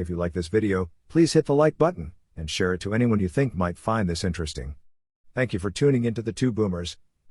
If you like this video, please hit the like button and share it to anyone you think might find this interesting. Thank you for tuning into the Two Boomers.